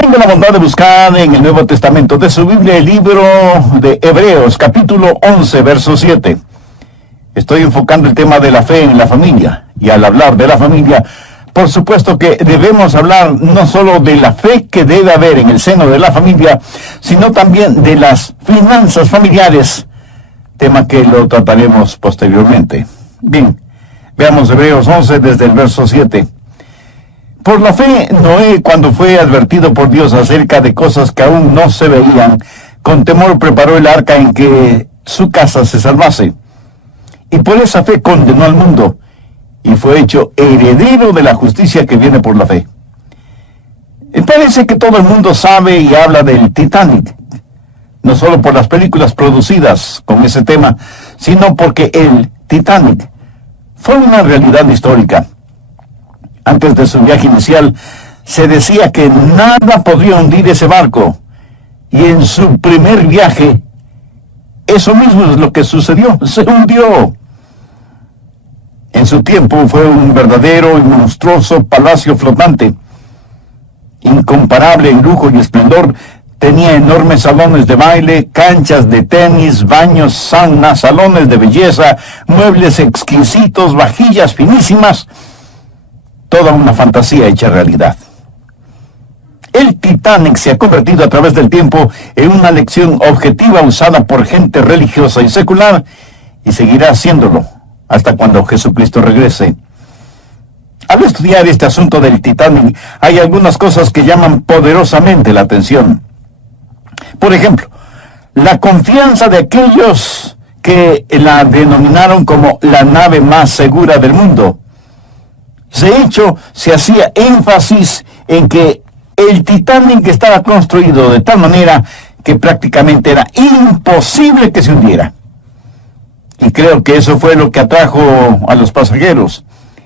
Tenga la bondad de buscar en el Nuevo Testamento de su Biblia el libro de Hebreos, capítulo 11, verso 7. Estoy enfocando el tema de la fe en la familia. Y al hablar de la familia, por supuesto que debemos hablar no solo de la fe que debe haber en el seno de la familia, sino también de las finanzas familiares, tema que lo trataremos posteriormente. Bien, veamos Hebreos 11 desde el verso 7. Por la fe, Noé, cuando fue advertido por Dios acerca de cosas que aún no se veían, con temor preparó el arca en que su casa se salvase. Y por esa fe condenó al mundo, y fue hecho heredero de la justicia que viene por la fe. Parece que todo el mundo sabe y habla del Titanic, no solo por las películas producidas con ese tema, sino porque el Titanic fue una realidad histórica. Antes de su viaje inicial, se decía que nada podría hundir ese barco. Y en su primer viaje, eso mismo es lo que sucedió. Se hundió. En su tiempo fue un verdadero y monstruoso palacio flotante. Incomparable en lujo y esplendor, tenía enormes salones de baile, canchas de tenis, baños, sauna, salones de belleza, muebles exquisitos, vajillas finísimas. Toda una fantasía hecha realidad. El Titanic se ha convertido a través del tiempo en una lección objetiva usada por gente religiosa y secular, y seguirá haciéndolo hasta cuando Jesucristo regrese. Al estudiar este asunto del Titanic, hay algunas cosas que llaman poderosamente la atención. Por ejemplo, la confianza de aquellos que la denominaron como la nave más segura del mundo. De hecho, se hacía énfasis en que el Titanic estaba construido de tal manera que prácticamente era imposible que se hundiera. Y creo que eso fue lo que atrajo a los pasajeros,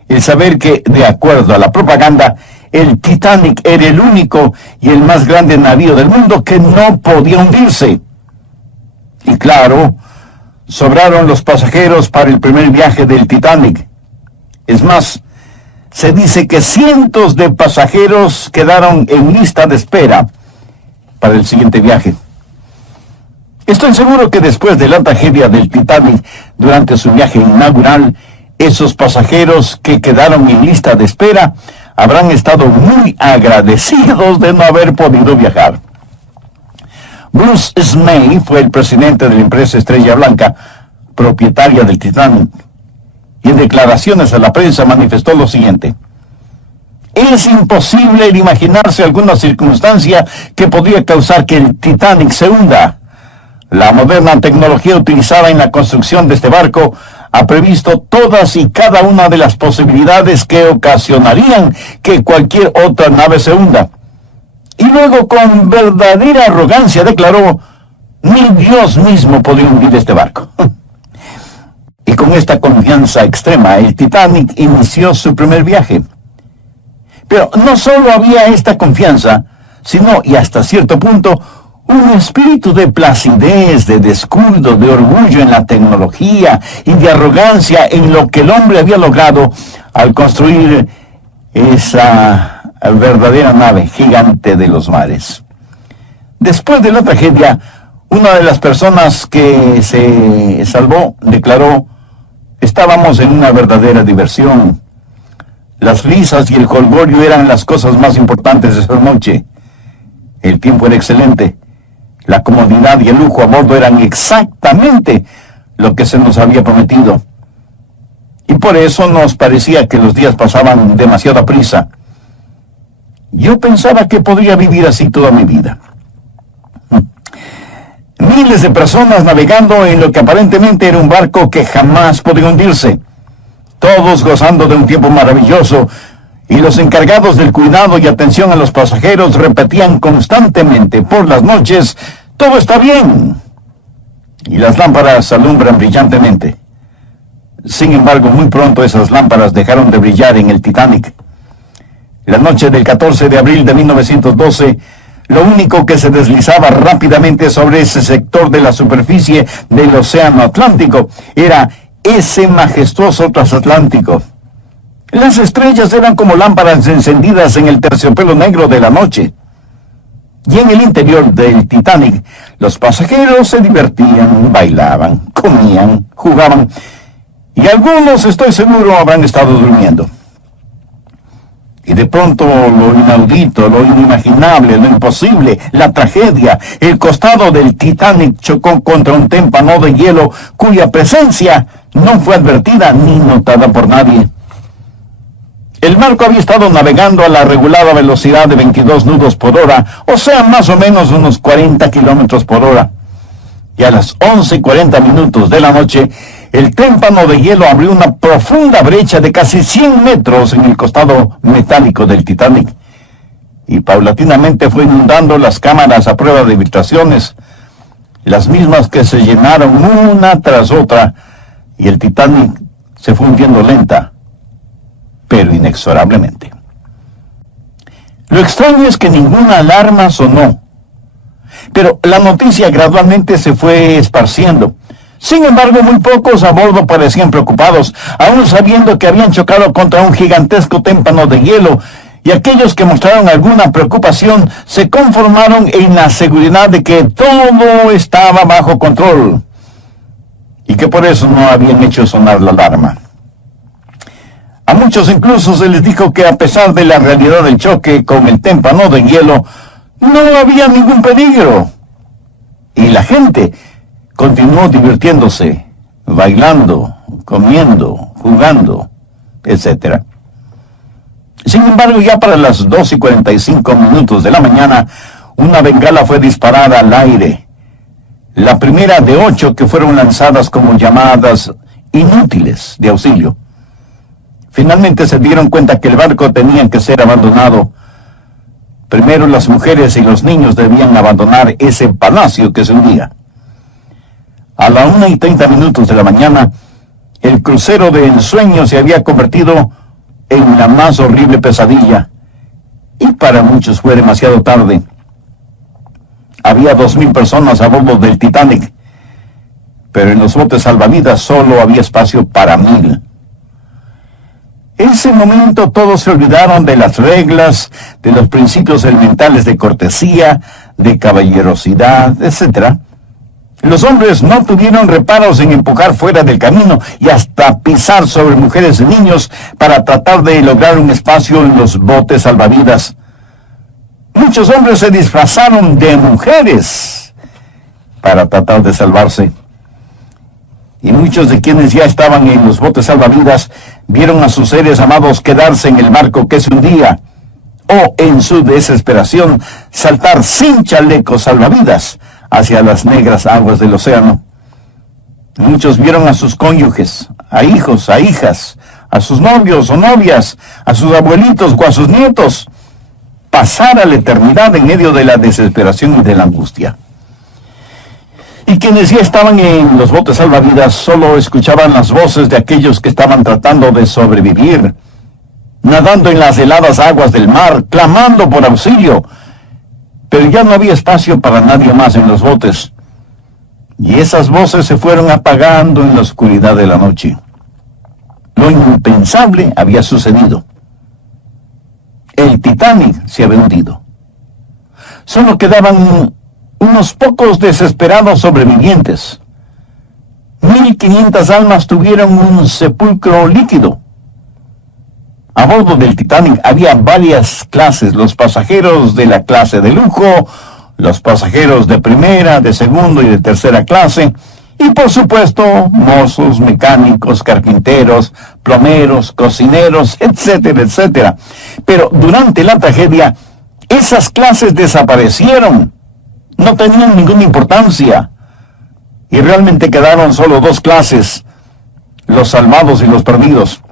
el saber que, de acuerdo a la propaganda, el Titanic era el único y el más grande navío del mundo que no podía hundirse. Y claro, sobraron los pasajeros para el primer viaje del Titanic. Es más, se dice que cientos de pasajeros quedaron en lista de espera para el siguiente viaje. Estoy seguro que después de la tragedia del Titanic, durante su viaje inaugural, esos pasajeros que quedaron en lista de espera habrán estado muy agradecidos de no haber podido viajar. Bruce Ismay fue el presidente de la empresa Estrella Blanca, propietaria del Titanic, y en declaraciones a la prensa manifestó lo siguiente: es imposible imaginarse alguna circunstancia que podría causar que el Titanic se hunda. La moderna tecnología utilizada en la construcción de este barco ha previsto todas y cada una de las posibilidades que ocasionarían que cualquier otra nave se hunda. Y luego, con verdadera arrogancia, declaró: ni Dios mismo podría hundir este barco. Y con esta confianza extrema, el Titanic inició su primer viaje. Pero no solo había esta confianza, sino, y hasta cierto punto, un espíritu de placidez, de descuido, de orgullo en la tecnología y de arrogancia en lo que el hombre había logrado al construir esa verdadera nave gigante de los mares. Después de la tragedia, una de las personas que se salvó declaró: estábamos en una verdadera diversión. Las risas y el jolgorio eran las cosas más importantes de esa noche. El tiempo era excelente. La comodidad y el lujo a bordo eran exactamente lo que se nos había prometido. Y por eso nos parecía que los días pasaban demasiada prisa. Yo pensaba que podría vivir así toda mi vida. Miles de personas navegando en lo que aparentemente era un barco que jamás podía hundirse. Todos gozando de un tiempo maravilloso, y los encargados del cuidado y atención a los pasajeros repetían constantemente por las noches: todo está bien. Y las lámparas alumbran brillantemente. Sin embargo, muy pronto esas lámparas dejaron de brillar en el Titanic. La noche del 14 de abril de 1912, lo único que se deslizaba rápidamente sobre ese sector de la superficie del Océano Atlántico era ese majestuoso transatlántico. Las estrellas eran como lámparas encendidas en el terciopelo negro de la noche. Y en el interior del Titanic, los pasajeros se divertían, bailaban, comían, jugaban, y algunos, estoy seguro, habrán estado durmiendo. Y de pronto lo inaudito, lo inimaginable, lo imposible, la tragedia, el costado del Titanic chocó contra un témpano de hielo cuya presencia no fue advertida ni notada por nadie. El barco había estado navegando a la regulada velocidad de 22 nudos por hora, o sea, más o menos unos 40 kilómetros por hora. Y a las 11:40 de la noche, el témpano de hielo abrió una profunda brecha de casi 100 metros en el costado metálico del Titanic. Y paulatinamente fue inundando las cámaras a prueba de filtraciones, las mismas que se llenaron una tras otra, y el Titanic se fue hundiendo lenta, pero inexorablemente. Lo extraño es que ninguna alarma sonó, pero la noticia gradualmente se fue esparciendo. Sin embargo, muy pocos a bordo parecían preocupados, aún sabiendo que habían chocado contra un gigantesco témpano de hielo, y aquellos que mostraron alguna preocupación se conformaron en la seguridad de que todo estaba bajo control, y que por eso no habían hecho sonar la alarma. A muchos incluso se les dijo que a pesar de la realidad del choque con el témpano de hielo, no había ningún peligro. Y la gente continuó divirtiéndose, bailando, comiendo, jugando, etc. Sin embargo, ya para las 2:45 de la mañana, una bengala fue disparada al aire. La primera de 8 que fueron lanzadas como llamadas inútiles de auxilio. Finalmente se dieron cuenta que el barco tenía que ser abandonado. Primero las mujeres y los niños debían abandonar ese palacio que se hundía. A la 1:30 de la mañana, el crucero de ensueño se había convertido en la más horrible pesadilla, y para muchos fue demasiado tarde. Había 2,000 personas a bordo del Titanic, pero en los botes salvavidas solo había espacio para 1,000. En ese momento todos se olvidaron de las reglas, de los principios elementales de cortesía, de caballerosidad, etc. Los hombres no tuvieron reparos en empujar fuera del camino y hasta pisar sobre mujeres y niños para tratar de lograr un espacio en los botes salvavidas. Muchos hombres se disfrazaron de mujeres para tratar de salvarse. Y muchos de quienes ya estaban en los botes salvavidas vieron a sus seres amados quedarse en el barco que se hundía, o en su desesperación saltar sin chalecos salvavidas hacia las negras aguas del océano. Muchos vieron a sus cónyuges, a hijos, a hijas, a sus novios o novias, a sus abuelitos o a sus nietos, pasar a la eternidad en medio de la desesperación y de la angustia. Y quienes ya estaban en los botes salvavidas solo escuchaban las voces de aquellos que estaban tratando de sobrevivir, nadando en las heladas aguas del mar, clamando por auxilio. Pero ya no había espacio para nadie más en los botes, y esas voces se fueron apagando en la oscuridad de la noche. Lo impensable había sucedido. El Titanic se había hundido. Solo quedaban unos pocos desesperados sobrevivientes. 1,500 almas tuvieron un sepulcro líquido. A bordo del Titanic había varias clases: los pasajeros de la clase de lujo, los pasajeros de primera, de segundo y de tercera clase, y por supuesto, mozos, mecánicos, carpinteros, plomeros, cocineros, etcétera, etcétera. Pero durante la tragedia, esas clases desaparecieron. No tenían ninguna importancia, y realmente quedaron solo 2 clases: los salvados y los perdidos.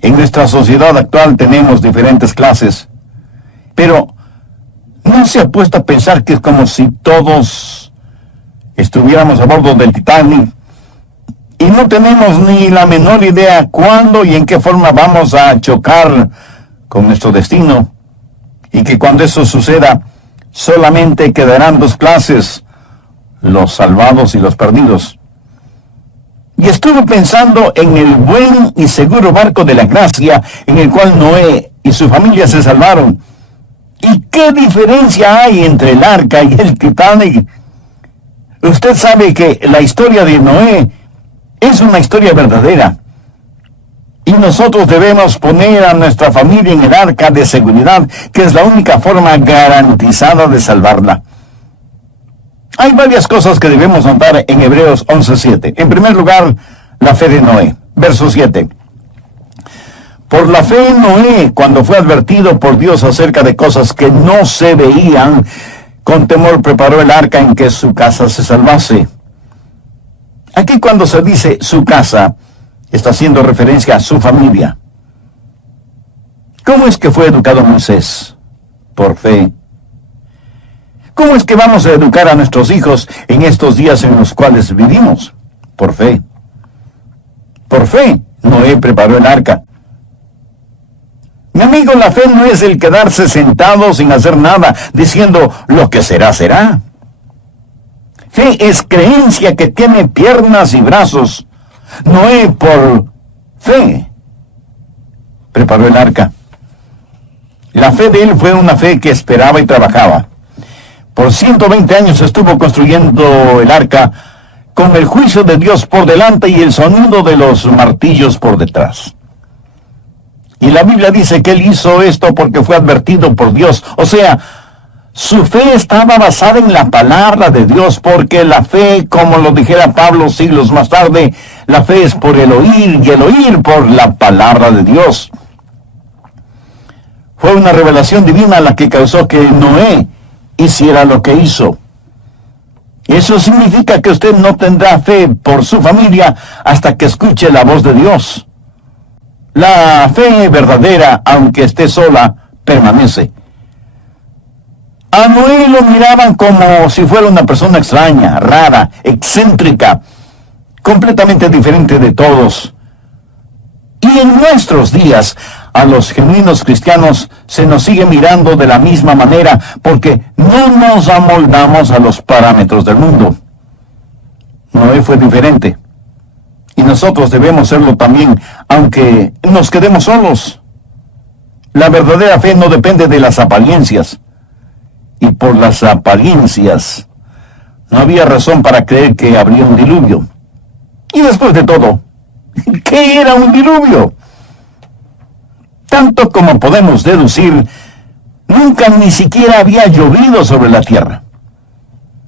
En nuestra sociedad actual tenemos diferentes clases, pero ¿no se ha puesto a pensar que es como si todos estuviéramos a bordo del Titanic y no tenemos ni la menor idea cuándo y en qué forma vamos a chocar con nuestro destino? Y que cuando eso suceda, solamente quedarán 2 clases: los salvados y los perdidos. Y estuve pensando en el buen y seguro barco de la gracia en el cual Noé y su familia se salvaron. ¿Y qué ¿Qué diferencia hay entre el arca y el Titanic? Usted sabe que la historia de Noé es una historia verdadera. Y nosotros debemos poner a nuestra familia en el arca de seguridad, que es la única forma garantizada de salvarla. Hay varias cosas que debemos notar en Hebreos 11:7. En primer lugar, la fe de Noé. Verso 7. Por la fe Noé, cuando fue advertido por Dios acerca de cosas que no se veían, con temor preparó el arca en que su casa se salvase. Aquí cuando se dice su casa, está haciendo referencia a su familia. ¿Cómo es que fue educado Moisés? Por fe. ¿Cómo es que vamos a educar a nuestros hijos en estos días en los cuales vivimos? Por fe. Por fe, Noé preparó el arca. Mi amigo, la fe no es el quedarse sentado sin hacer nada, diciendo lo que será, será. Fe es creencia que tiene piernas y brazos. Noé, por fe, preparó el arca. La fe de él fue una fe que esperaba y trabajaba. Por 120 años estuvo construyendo el arca con el juicio de Dios por delante y el sonido de los martillos por detrás. Y la Biblia dice que él hizo esto porque fue advertido por Dios. O sea, su fe estaba basada en la palabra de Dios, porque la fe, como lo dijera Pablo siglos más tarde, la fe es por el oír y el oír por la palabra de Dios. Fue una revelación divina la que causó que Noé hiciera lo que hizo. Eso significa que usted no tendrá fe por su familia hasta que escuche la voz de Dios. La fe verdadera, aunque esté sola, permanece. A Noé lo miraban como si fuera una persona extraña, rara, excéntrica, completamente diferente de todos. Y en nuestros días, a los genuinos cristianos se nos sigue mirando de la misma manera, porque no nos amoldamos a los parámetros del mundo. Noé fue diferente. Y nosotros debemos serlo también, aunque nos quedemos solos. La verdadera fe no depende de las apariencias. Y por las apariencias, no había razón para creer que habría un diluvio. Y después de todo, ¿qué era un diluvio? Tanto como podemos deducir, nunca ni siquiera había llovido sobre la tierra.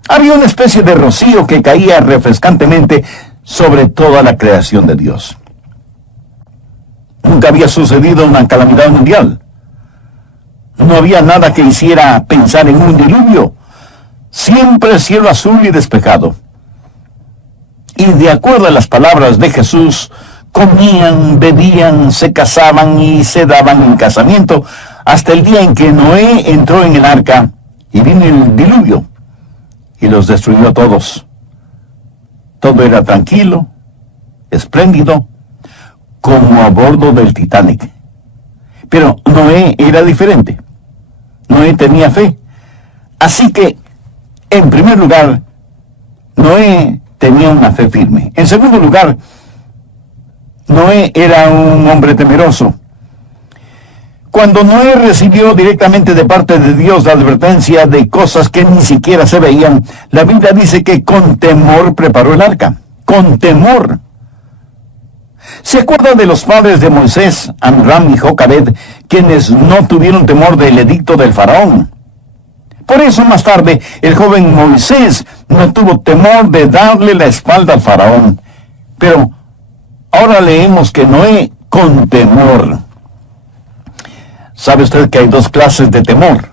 Había una especie de rocío que caía refrescantemente sobre toda la creación de Dios. Nunca había sucedido una calamidad mundial. No había nada que hiciera pensar en un diluvio. Siempre cielo azul y despejado. Y de acuerdo a las palabras de Jesús, comían, bebían, se casaban y se daban en casamiento hasta el día en que Noé entró en el arca y vino el diluvio y los destruyó a todos. Todo era tranquilo, espléndido, como a bordo del Titanic. Pero Noé era diferente. Noé tenía fe. Así que, en primer lugar, Noé tenía una fe firme. En segundo lugar, Noé era un hombre temeroso. Cuando Noé recibió directamente de parte de Dios la advertencia de cosas que ni siquiera se veían, la Biblia dice que con temor preparó el arca. Con temor. ¿Se acuerdan de los padres de Moisés, Amram y Jocabed, quienes no tuvieron temor del edicto del faraón? Por eso más tarde el joven Moisés no tuvo temor de darle la espalda al faraón. Pero ahora leemos que Noé con temor. ¿Sabe usted que hay dos clases de temor?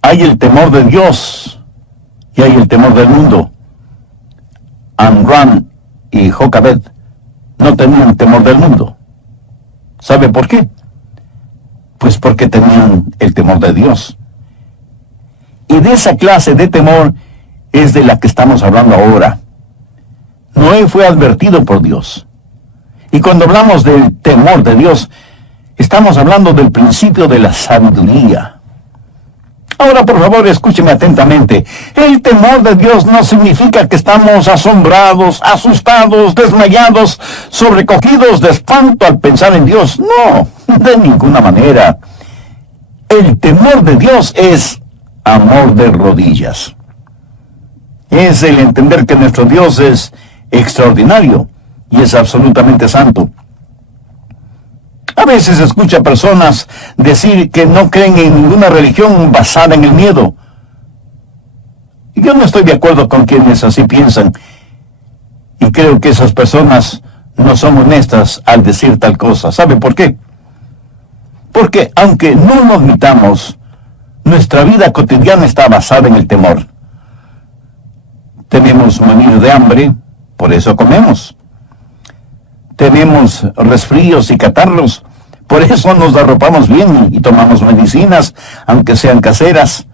Hay el temor de Dios y hay el temor del mundo. Amram y Jocabed no tenían temor del mundo. ¿Sabe por qué? Pues porque tenían el temor de Dios. Y de esa clase de temor es de la que estamos hablando ahora. Noé fue advertido por Dios. Y cuando hablamos del temor de Dios, estamos hablando del principio de la sabiduría. Ahora, por favor, escúcheme atentamente. El temor de Dios no significa que estamos asombrados, asustados, desmayados, sobrecogidos de espanto al pensar en Dios. No, de ninguna manera. El temor de Dios es amor de rodillas. Es el entender que nuestro Dios es extraordinario y es absolutamente santo. A veces escucha a personas decir que no creen en ninguna religión basada en el miedo. Yo no estoy de acuerdo con quienes así piensan. Y creo que esas personas no son honestas al decir tal cosa. ¿Sabe por qué? Porque aunque no lo admitamos, nuestra vida cotidiana está basada en el temor. Tenemos morir de hambre, por eso comemos. Tenemos resfríos y catarros, por eso nos arropamos bien y tomamos medicinas, aunque sean caseras.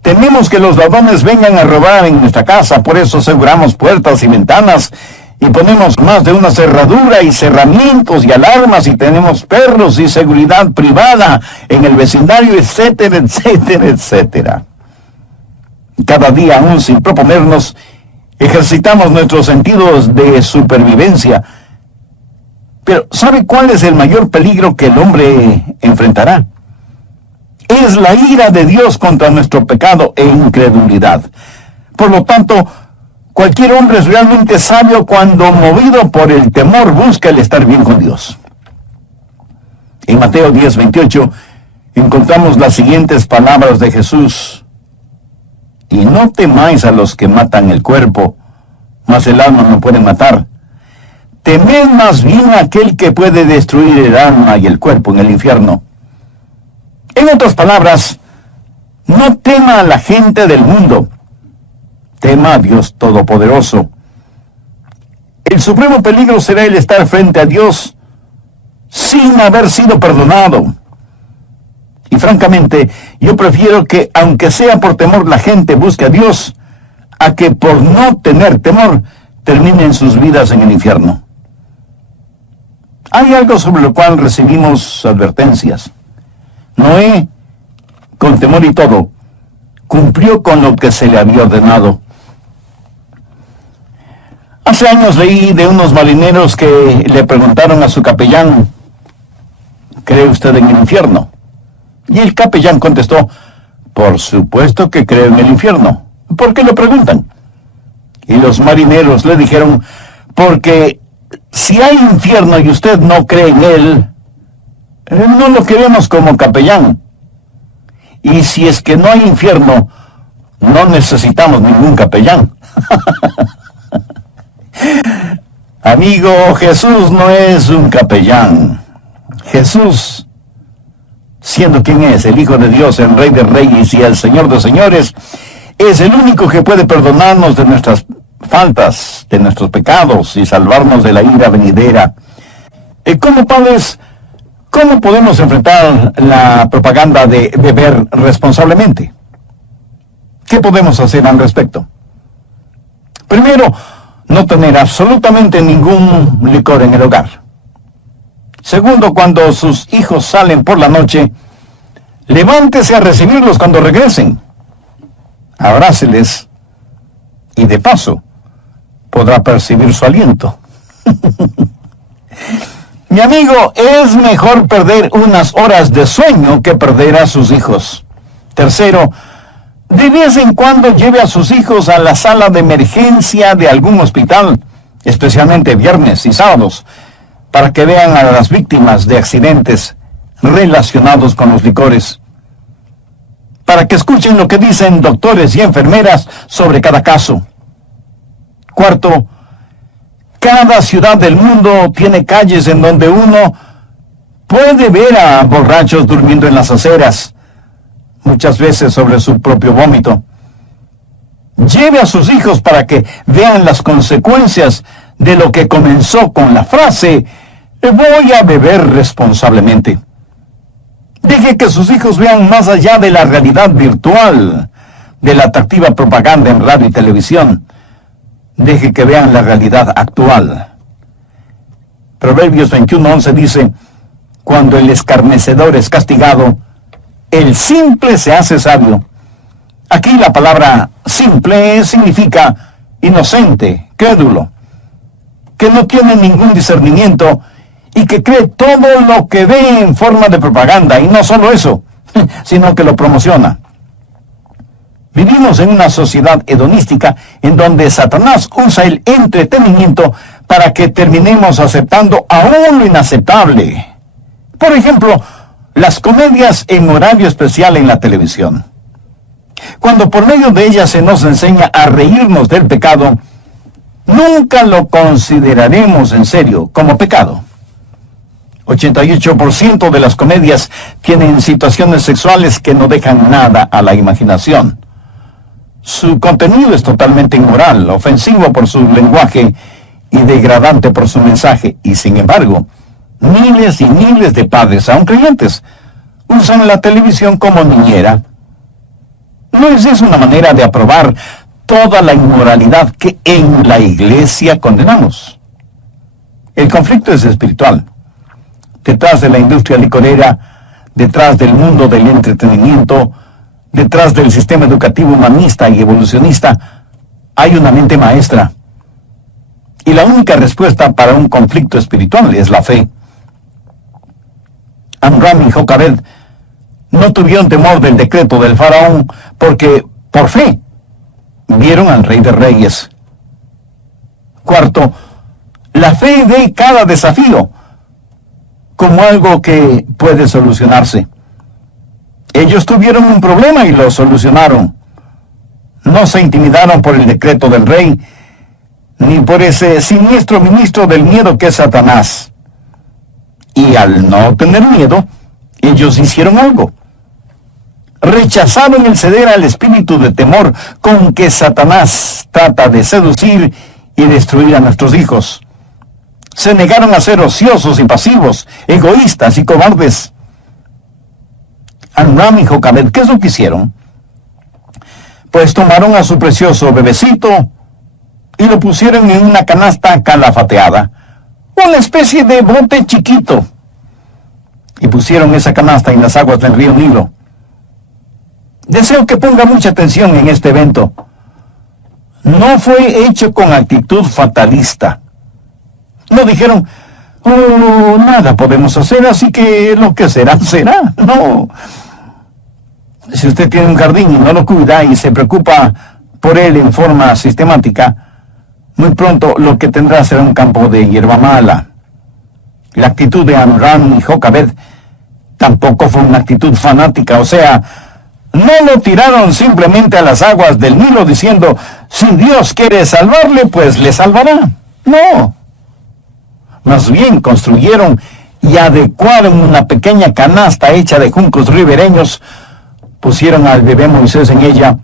Tememos que los ladrones vengan a robar en nuestra casa, por eso aseguramos puertas y ventanas y ponemos más de una cerradura y cerramientos y alarmas y tenemos perros y seguridad privada en el vecindario, etcétera, etcétera, etcétera. Cada día, aún sin proponernos, ejercitamos nuestros sentidos de supervivencia. Pero ¿sabe cuál es el mayor peligro que el hombre enfrentará? Es la ira de Dios contra nuestro pecado e incredulidad. Por lo tanto, cualquier hombre es realmente sabio cuando, movido por el temor, busca el estar bien con Dios. En Mateo 10:28 encontramos las siguientes palabras de Jesús: y no temáis a los que matan el cuerpo, mas el alma no puede matar. Temed más bien a aquel que puede destruir el alma y el cuerpo en el infierno. En otras palabras, no tema a la gente del mundo, tema a Dios Todopoderoso. El supremo peligro será el estar frente a Dios sin haber sido perdonado. Y francamente, yo prefiero que, aunque sea por temor, la gente busque a Dios, a que por no tener temor, terminen sus vidas en el infierno. Hay algo sobre lo cual recibimos advertencias. Noé, con temor y todo, cumplió con lo que se le había ordenado. Hace años leí de unos marineros que le preguntaron a su capellán: ¿cree usted en el infierno? Y el capellán contestó: por supuesto que creo en el infierno. ¿Por qué lo preguntan? Y los marineros le dijeron: porque si hay infierno y usted no cree en él, no lo queremos como capellán. Y si es que no hay infierno, no necesitamos ningún capellán. Amigo, Jesús no es un capellán. Jesús, siendo quien es, el Hijo de Dios, el Rey de Reyes y el Señor de Señores, es el único que puede perdonarnos de nuestras faltas, de nuestros pecados y salvarnos de la ira venidera. Como padres, ¿cómo podemos enfrentar la propaganda de beber responsablemente? ¿Qué podemos hacer al respecto? Primero, no tener absolutamente ningún licor en el hogar. Segundo, cuando sus hijos salen por la noche, levántese a recibirlos cuando regresen. Abráceles y de paso podrá percibir su aliento. Mi amigo, es mejor perder unas horas de sueño que perder a sus hijos. Tercero, de vez en cuando lleve a sus hijos a la sala de emergencia de algún hospital, especialmente viernes y sábados, para que vean a las víctimas de accidentes relacionados con los licores, para que escuchen lo que dicen doctores y enfermeras sobre cada caso. Cuarto, cada ciudad del mundo tiene calles en donde uno puede ver a borrachos durmiendo en las aceras, muchas veces sobre su propio vómito. Lleve a sus hijos para que vean las consecuencias de lo que comenzó con la frase: voy a beber responsablemente. Deje que sus hijos vean más allá de la realidad virtual, de la atractiva propaganda en radio y televisión. Deje que vean la realidad actual. Proverbios 21:11 dice: cuando el escarnecedor es castigado, el simple se hace sabio. Aquí la palabra simple significa inocente, crédulo, que no tiene ningún discernimiento y que cree todo lo que ve en forma de propaganda, y no solo eso, sino que lo promociona. Vivimos en una sociedad hedonística en donde Satanás usa el entretenimiento para que terminemos aceptando aún lo inaceptable. Por ejemplo, las comedias en horario especial en la televisión. Cuando por medio de ellas se nos enseña a reírnos del pecado, nunca lo consideraremos en serio como pecado. 88% de las comedias tienen situaciones sexuales que no dejan nada a la imaginación. Su contenido es totalmente inmoral, ofensivo por su lenguaje y degradante por su mensaje. Y sin embargo, miles y miles de padres, aun creyentes, usan la televisión como niñera. ¿No es eso una manera de aprobar toda la inmoralidad que en la iglesia condenamos? El conflicto es espiritual. Detrás de la industria licorera, detrás del mundo del entretenimiento, detrás del sistema educativo humanista y evolucionista, hay una mente maestra. Y la única respuesta para un conflicto espiritual es la fe. Amram y Jocabed no tuvieron temor del decreto del faraón porque, por fe, vieron al Rey de Reyes. Cuarto, la fe ve cada desafío como algo que puede solucionarse. Ellos tuvieron un problema y lo solucionaron. No se intimidaron por el decreto del rey, ni por ese siniestro ministro del miedo que es Satanás. Y al no tener miedo, ellos hicieron algo. Rechazaron el ceder al espíritu de temor con que Satanás trata de seducir y destruir a nuestros hijos. Se negaron a ser ociosos y pasivos, egoístas y cobardes. Amram y Jocabed, ¿qué es lo que hicieron? Pues tomaron a su precioso bebecito y lo pusieron en una canasta calafateada, una especie de bote chiquito, y pusieron esa canasta en las aguas del río Nilo. Deseo que ponga mucha atención en este evento. No fue hecho con actitud fatalista. No dijeron, oh, nada podemos hacer, así que lo que será, será. No. Si usted tiene un jardín y no lo cuida y se preocupa por él en forma sistemática, muy pronto lo que tendrá será un campo de hierba mala. La actitud de Amram y Jocabed tampoco fue una actitud fanática, o sea, no lo tiraron simplemente a las aguas del Nilo diciendo, si Dios quiere salvarle, pues le salvará. No. Más bien construyeron y adecuaron una pequeña canasta hecha de juncos ribereños, pusieron al bebé Moisés en ella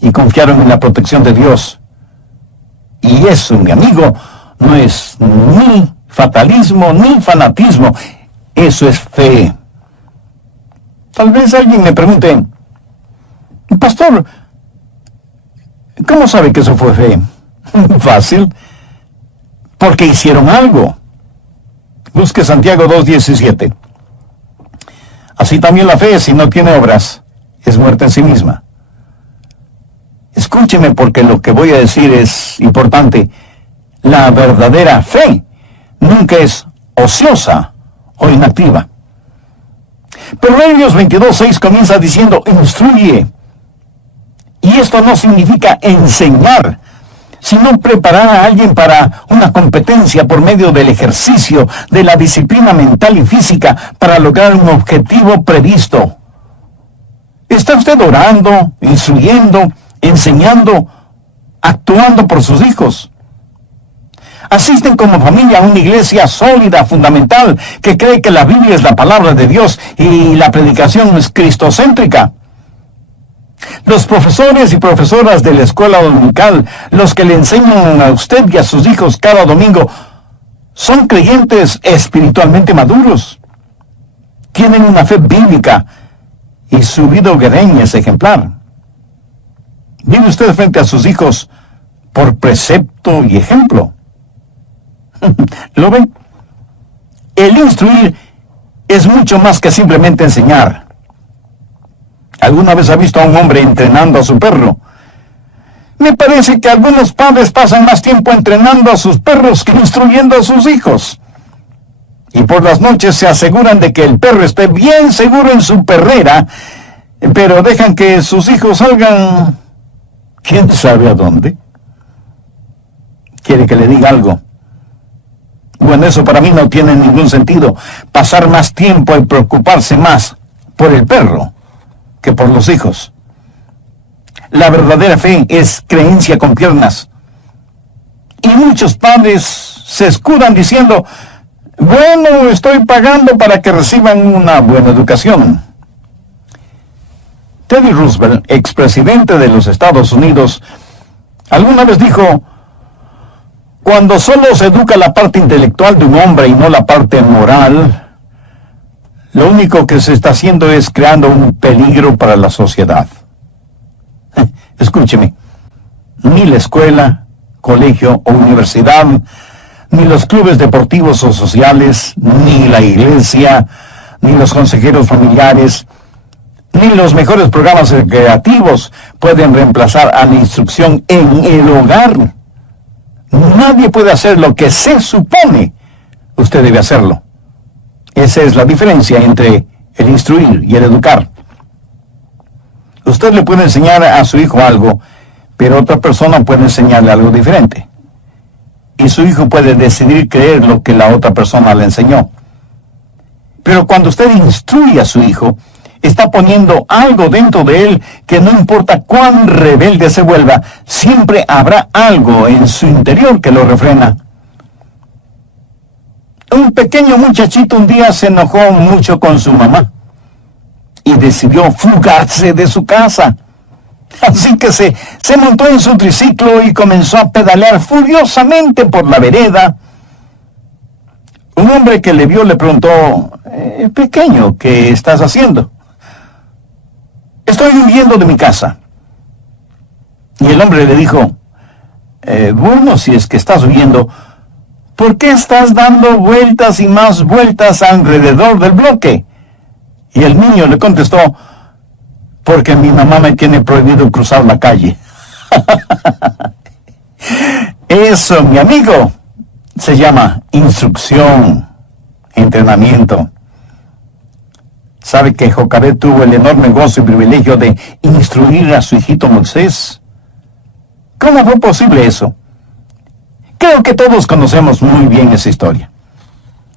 y confiaron en la protección de Dios. Y eso, mi amigo, no es ni fatalismo ni fanatismo, eso es fe. Tal vez alguien me pregunte, pastor, ¿cómo sabe que eso fue fe? Fácil, porque hicieron algo. Busque Santiago 2:17. Así también la fe, si no tiene obras, es muerta en sí misma. Escúcheme porque lo que voy a decir es importante. La verdadera fe nunca es ociosa o inactiva. Proverbios 22:6 comienza diciendo, instruye. Y esto no significa enseñar, sino preparar a alguien para una competencia por medio del ejercicio, de la disciplina mental y física para lograr un objetivo previsto. ¿Está usted orando, instruyendo, enseñando, actuando por sus hijos? Asisten como familia a una iglesia sólida, fundamental, que cree que la Biblia es la palabra de Dios y la predicación es cristocéntrica. Los profesores y profesoras de la escuela dominical, los que le enseñan a usted y a sus hijos cada domingo, son creyentes espiritualmente maduros. Tienen una fe bíblica y su vida hogareña es ejemplar. Vive usted frente a sus hijos por precepto y ejemplo. ¿Lo ven? El instruir es mucho más que simplemente enseñar. ¿Alguna vez ha visto a un hombre entrenando a su perro? Me parece que algunos padres pasan más tiempo entrenando a sus perros que instruyendo a sus hijos. Y por las noches se aseguran de que el perro esté bien seguro en su perrera, pero dejan que sus hijos salgan, quién sabe a dónde. ¿Quiere que le diga algo? Bueno, eso para mí no tiene ningún sentido. Pasar más tiempo y preocuparse más por el perro que por los hijos. La verdadera fe es creencia con piernas. Y muchos padres se escudan diciendo, bueno, estoy pagando para que reciban una buena educación. Teddy Roosevelt, expresidente de los Estados Unidos, alguna vez dijo, cuando solo se educa la parte intelectual de un hombre y no la parte moral, lo único que se está haciendo es creando un peligro para la sociedad. Escúcheme, ni la escuela, colegio o universidad, ni los clubes deportivos o sociales, ni la iglesia, ni los consejeros familiares, ni los mejores programas recreativos pueden reemplazar a la instrucción en el hogar. Nadie puede hacer lo que se supone usted debe hacerlo. Esa es la diferencia entre el instruir y el educar. Usted le puede enseñar a su hijo algo, pero otra persona puede enseñarle algo diferente. Y su hijo puede decidir creer lo que la otra persona le enseñó. Pero cuando usted instruye a su hijo, está poniendo algo dentro de él que no importa cuán rebelde se vuelva, siempre habrá algo en su interior que lo refrena. Un pequeño muchachito un día se enojó mucho con su mamá y decidió fugarse de su casa. Así que se montó en su triciclo y comenzó a pedalear furiosamente por la vereda. Un hombre que le vio le preguntó, pequeño, ¿qué estás haciendo? Estoy huyendo de mi casa. Y el hombre le dijo, bueno, si es que estás huyendo, ¿por qué estás dando vueltas y más vueltas alrededor del bloque? Y el niño le contestó, porque mi mamá me tiene prohibido cruzar la calle. Eso, mi amigo, se llama instrucción, entrenamiento. ¿Sabe que Jocabed tuvo el enorme gozo y privilegio de instruir a su hijito Moisés? ¿Cómo fue posible eso? Creo que todos conocemos muy bien esa historia.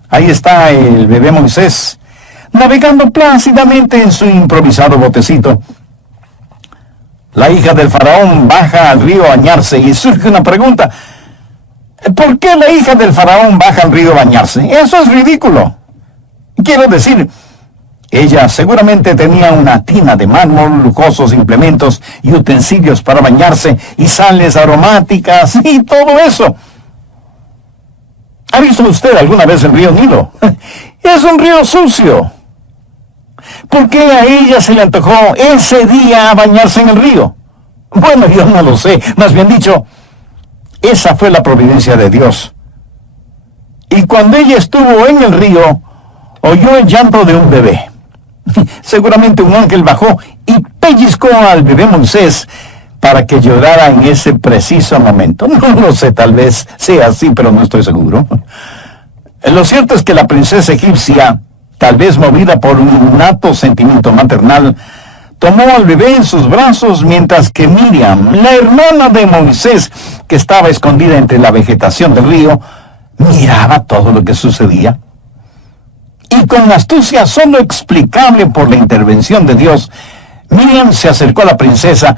Ahí está el bebé Moisés, navegando plácidamente en su improvisado botecito. La hija del faraón baja al río a bañarse y surge una pregunta. ¿Por qué la hija del faraón baja al río a bañarse? Eso es ridículo. Quiero decir, ella seguramente tenía una tina de mármol, lujosos implementos y utensilios para bañarse y sales aromáticas y todo eso. ¿Ha visto usted alguna vez el río Nilo? Es un río sucio. ¿Por qué a ella se le antojó ese día bañarse en el río? Bueno, yo no lo sé. Más bien dicho, esa fue la providencia de Dios. Y cuando ella estuvo en el río, oyó el llanto de un bebé. Seguramente un ángel bajó y pellizcó al bebé Moisés para que llorara en ese preciso momento. No lo sé, tal vez sea así, pero no estoy seguro. Lo cierto es que la princesa egipcia, tal vez movida por un innato sentimiento maternal, tomó al bebé en sus brazos mientras que Miriam, la hermana de Moisés, que estaba escondida entre la vegetación del río, miraba todo lo que sucedía. Y con astucia solo explicable por la intervención de Dios, Miriam se acercó a la princesa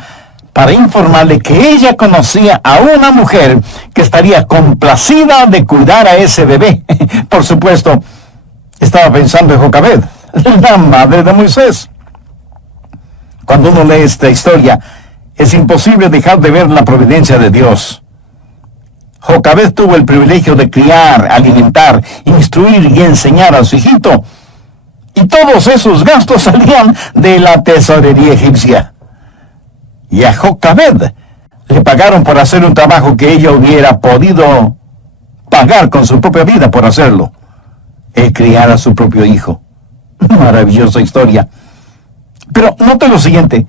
para informarle que ella conocía a una mujer que estaría complacida de cuidar a ese bebé. Por supuesto, estaba pensando en Jocabed, la madre de Moisés. Cuando uno lee esta historia, es imposible dejar de ver la providencia de Dios. Jocabed tuvo el privilegio de criar, alimentar, instruir y enseñar a su hijito. Y todos esos gastos salían de la tesorería egipcia. Y a Jocabed le pagaron por hacer un trabajo que ella hubiera podido pagar con su propia vida por hacerlo. El criar a su propio hijo. Maravillosa historia. Pero note lo siguiente.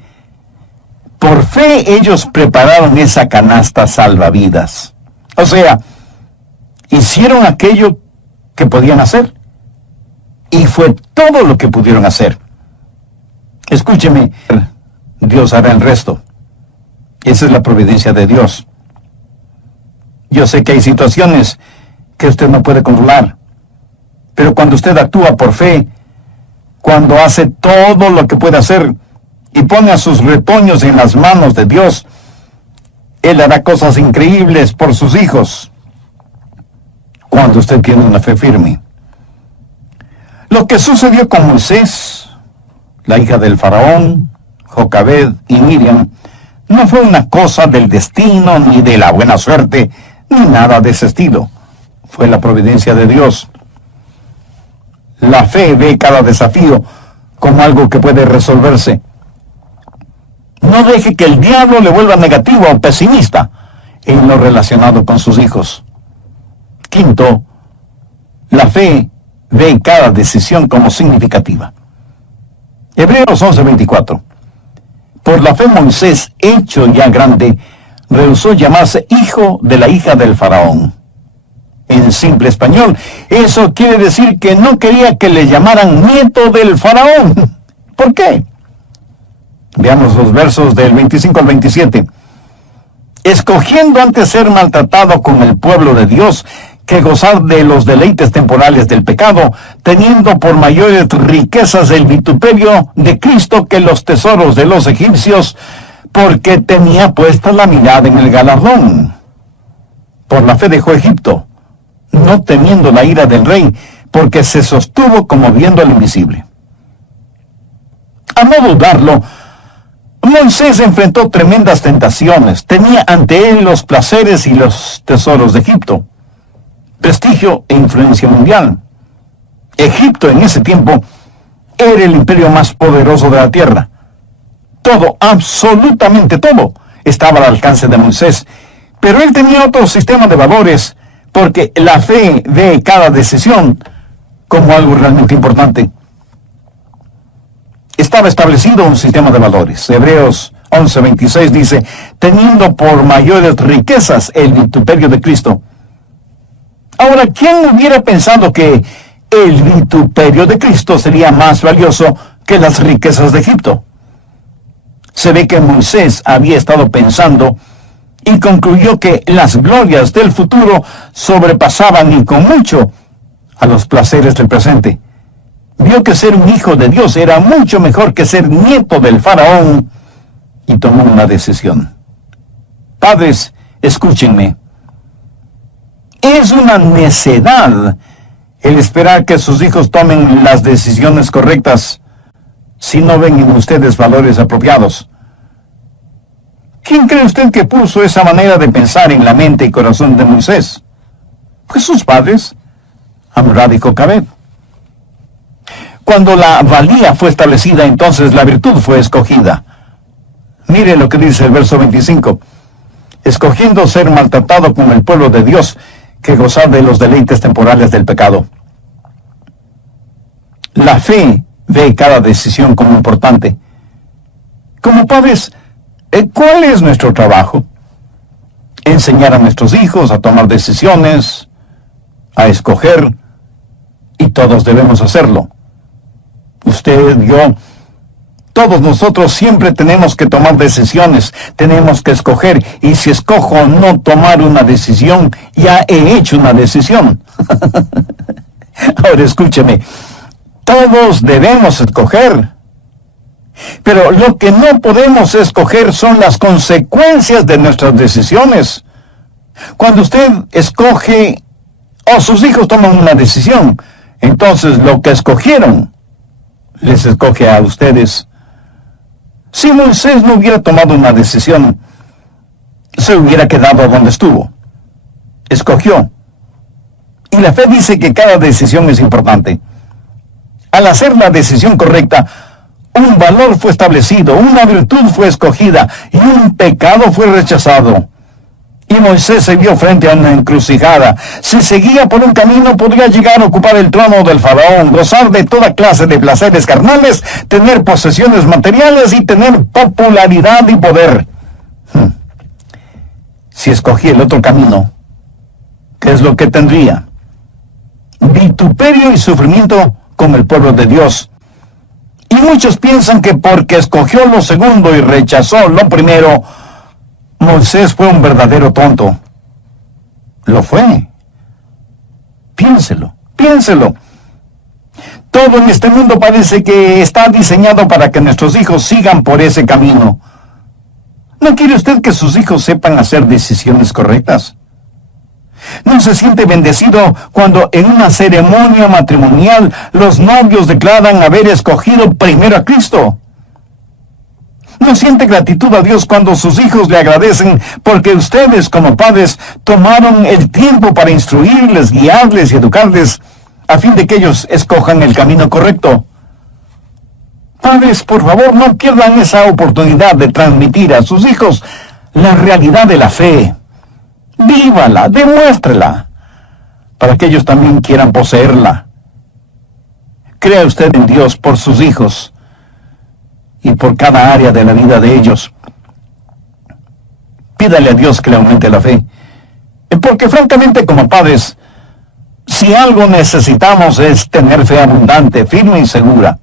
Por fe ellos prepararon esa canasta salvavidas. O sea, hicieron aquello que podían hacer. Y fue todo lo que pudieron hacer. Escúcheme, Dios hará el resto. Esa es la providencia de Dios. Yo sé que hay situaciones que usted no puede controlar, pero cuando usted actúa por fe, cuando hace todo lo que puede hacer y pone a sus retoños en las manos de Dios, Él hará cosas increíbles por sus hijos, cuando usted tiene una fe firme. Lo que sucedió con Moisés, la hija del faraón, Jocabed y Miriam, no fue una cosa del destino, ni de la buena suerte, ni nada de ese estilo. Fue la providencia de Dios. La fe ve cada desafío como algo que puede resolverse. No deje que el diablo le vuelva negativo o pesimista en lo relacionado con sus hijos. Quinto, la fe ve cada decisión como significativa. Hebreos 11:24. Por la fe Moisés, hecho ya grande, rehusó llamarse hijo de la hija del faraón. En simple español, eso quiere decir que no quería que le llamaran nieto del faraón. ¿Por qué? Veamos los versos del 25 al 27. Escogiendo antes ser maltratado con el pueblo de Dios que gozar de los deleites temporales del pecado, teniendo por mayores riquezas el vituperio de Cristo que los tesoros de los egipcios, porque tenía puesta la mirada en el galardón. Por la fe dejó Egipto, no temiendo la ira del rey, porque se sostuvo como viendo al invisible. A no dudarlo, Moisés enfrentó tremendas tentaciones. Tenía ante él los placeres y los tesoros de Egipto, prestigio e influencia mundial. Egipto en ese tiempo era el imperio más poderoso de la tierra. Todo, absolutamente todo, estaba al alcance de Moisés. Pero él tenía otro sistema de valores, porque la fe ve cada decisión como algo realmente importante. Estaba establecido un sistema de valores. Hebreos 11:26 dice, teniendo por mayores riquezas el vituperio de Cristo. Ahora, ¿quién hubiera pensado que el vituperio de Cristo sería más valioso que las riquezas de Egipto? Se ve que Moisés había estado pensando y concluyó que las glorias del futuro sobrepasaban y con mucho a los placeres del presente. Vio que ser un hijo de Dios era mucho mejor que ser nieto del faraón y tomó una decisión. Padres, escúchenme. Es una necedad el esperar que sus hijos tomen las decisiones correctas si no ven en ustedes valores apropiados. ¿Quién cree usted que puso esa manera de pensar en la mente y corazón de Moisés? Pues sus padres, Amrad y Jocabed. Cuando la valía fue establecida, entonces la virtud fue escogida. Mire lo que dice el verso 25. Escogiendo ser maltratado con el pueblo de Dios, que gozar de los deleites temporales del pecado. La fe ve cada decisión como importante. Como padres, ¿cuál es nuestro trabajo? Enseñar a nuestros hijos a tomar decisiones, a escoger, y todos debemos hacerlo. Usted, yo, todos nosotros siempre tenemos que tomar decisiones, tenemos que escoger, y si escojo no tomar una decisión, ya he hecho una decisión. Ahora escúcheme, todos debemos escoger, pero lo que no podemos escoger son las consecuencias de nuestras decisiones. Cuando usted escoge, o sus hijos toman una decisión, entonces lo que escogieron les escoge a ustedes. Si Moisés no hubiera tomado una decisión, se hubiera quedado donde estuvo. Escogió. Y la fe dice que cada decisión es importante. Al hacer la decisión correcta, un valor fue establecido, una virtud fue escogida y un pecado fue rechazado. Y Moisés se vio frente a una encrucijada. Si seguía por un camino, podría llegar a ocupar el trono del faraón, gozar de toda clase de placeres carnales, tener posesiones materiales y tener popularidad y poder. Si escogía el otro camino, ¿qué es lo que tendría? Vituperio y sufrimiento con el pueblo de Dios. Y muchos piensan que porque escogió lo segundo y rechazó lo primero, Moisés fue un verdadero tonto. Lo fue. Piénselo, piénselo. Todo en este mundo parece que está diseñado para que nuestros hijos sigan por ese camino. ¿No quiere usted que sus hijos sepan hacer decisiones correctas? ¿No se siente bendecido cuando en una ceremonia matrimonial los novios declaran haber escogido primero a Cristo? ¿No siente gratitud a Dios cuando sus hijos le agradecen porque ustedes como padres tomaron el tiempo para instruirles, guiarles y educarles a fin de que ellos escojan el camino correcto? Padres, por favor, no pierdan esa oportunidad de transmitir a sus hijos la realidad de la fe. Vívala, demuéstrela, para que ellos también quieran poseerla. Crea usted en Dios por sus hijos y por cada área de la vida de ellos. Pídale a Dios que le aumente la fe, porque francamente como padres, si algo necesitamos es tener fe abundante, firme y segura.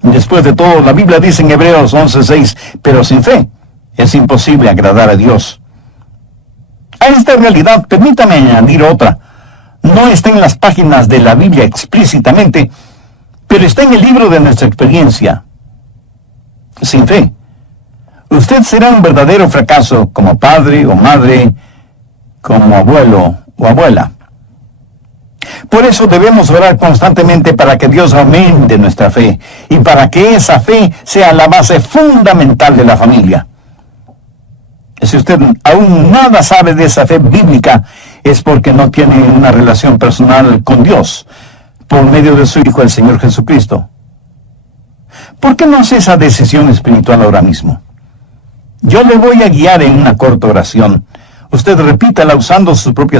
Después de todo, la Biblia dice en Hebreos 11:6, pero sin fe es imposible agradar a Dios. A esta realidad, permítame añadir otra. No está en las páginas de la Biblia explícitamente, pero está en el libro de nuestra experiencia. Sin fe, usted será un verdadero fracaso como padre o madre, como abuelo o abuela. Por eso debemos orar constantemente para que Dios aumente nuestra fe y para que esa fe sea la base fundamental de la familia. Si usted aún nada sabe de esa fe bíblica, es porque no tiene una relación personal con Dios por medio de su Hijo, el Señor Jesucristo. ¿Por qué no hace esa decisión espiritual ahora mismo? Yo le voy a guiar en una corta oración. Usted repítala usando sus propias